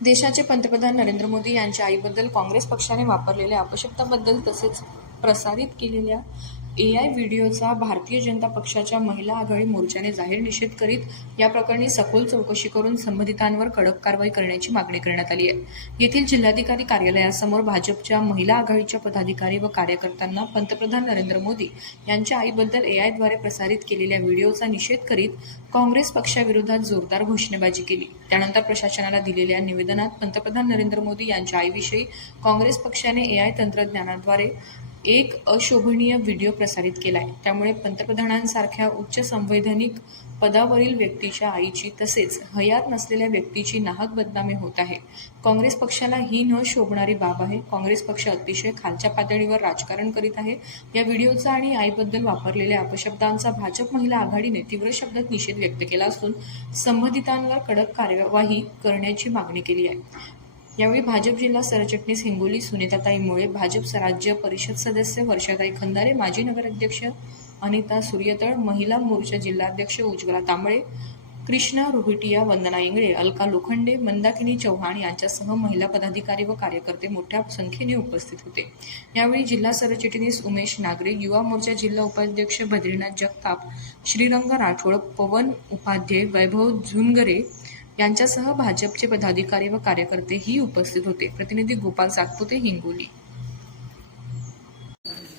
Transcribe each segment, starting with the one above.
देशाचे पंतप्रधान नरेंद्र मोदी यांच्या आईबद्दल काँग्रेस पक्षाने वापरलेल्या अपशब्दाबद्दल तसेच प्रसारित केलेल्या ए आय व्हिडिओचा भारतीय जनता पक्षाच्या महिला आघाडी मोर्चाने जाहीर निषेध करीत या प्रकरणी सखोल चौकशी करून संबंधितांवर कडक कारवाई करण्याची मागणी करण्यात आली आहे. येथील जिल्हाधिकारी कार्यालयासमोर भाजपच्या महिला आघाडीच्या पदाधिकारी व कार्यकर्त्यांना पंतप्रधान नरेंद्र मोदी यांच्या आईबद्दल ए आयद्वारे प्रसारित केलेल्या व्हिडिओचा निषेध करीत काँग्रेस पक्षाविरोधात जोरदार घोषणाबाजी केली. त्यानंतर प्रशासनाला दिलेल्या निवेदनात पंतप्रधान नरेंद्र मोदी यांच्या आईविषयी काँग्रेस पक्षाने ए आय तंत्रज्ञानाद्वारे एक अशोभनीय व्हिडिओ प्रसारित केला आहे त्यामुळे पंतप्रधानांसारख्या उच्च संवैधानिक पदावरील व्यक्तीच्या आईची तसेच हयात नसलेल्या व्यक्तीची नाहक बदनामी होत आहे. काँग्रेस पक्षाला ही न शोभणारी बाब आहे. काँग्रेस पक्ष अतिशय खालच्या पातळीवर राजकारण करीत आहे. या व्हिडिओचा आणि आईबद्दल वापरलेल्या अपशब्दांचा भाजप महिला आघाडीने तीव्र शब्दात निषेध व्यक्त केला असून संबंधितांवर कडक कार्यवाही करण्याची मागणी केली आहे. यावेळी भाजप जिल्हा सरचिटणीस हिंगोली सुनीताताई मुळे भाजप राज्य परिषद सदस्य वर्षाताई खंदारे माजी नगराध्यक्ष अनिता सूर्यतळ महिला मोर्चा जिल्हाध्यक्ष उज्ज्वला तांबळे कृष्णा रोहिटिया वंदना इंगळे अलका लोखंडे मंदाकिनी चव्हाण यांच्यासह महिला पदाधिकारी व कार्यकर्ते मोठ्या संख्येने उपस्थित होते. यावेळी जिल्हा सरचिटणीस उमेश नागरे युवा मोर्चा जिल्हा उपाध्यक्ष बद्रीनाथ जगताप श्रीरंग राठोड पवन उपाध्ये वैभव झुनगरे यांच्यासह भाजपचे पदाधिकारी व कार्यकर्तेही उपस्थित होते. प्रतिनिधी गोपाल सातपुते हिंगोली.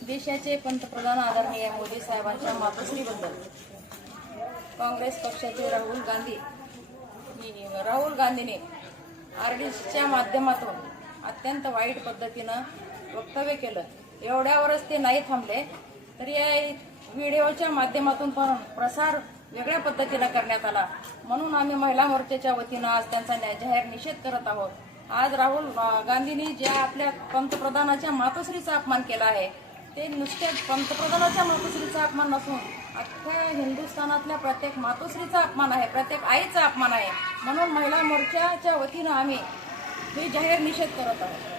देशाचे पंतप्रधान आदरणीय मोदी साहेबांच्या मातोश्रीबद्दल काँग्रेस पक्षाचे राहुल गांधी राहुल गांधीने आर डीच्या माध्यमातून अत्यंत वाईट पद्धतीनं वक्तव्य केलं. एवढ्यावरच ते नाही थांबले तर या व्हिडिओच्या माध्यमातून पण प्रसार वेगळ्या पद्धतीनं करण्यात आला. म्हणून आम्ही महिला मोर्चाच्या वतीनं आज त्यांचा जाहीर निषेध करत आहोत. आज राहुल गांधींनी ज्या आपल्या पंतप्रधानाच्या मातोश्रीचा अपमान केला आहे ते नुसते पंतप्रधानाच्या मातोश्रीचा अपमान नसून अख्ख्या हिंदुस्थानातल्या प्रत्येक मातोश्रीचा अपमान आहे प्रत्येक आईचा अपमान आहे. म्हणून महिला मोर्चाच्या वतीनं आम्ही हे जाहीर निषेध करत आहोत.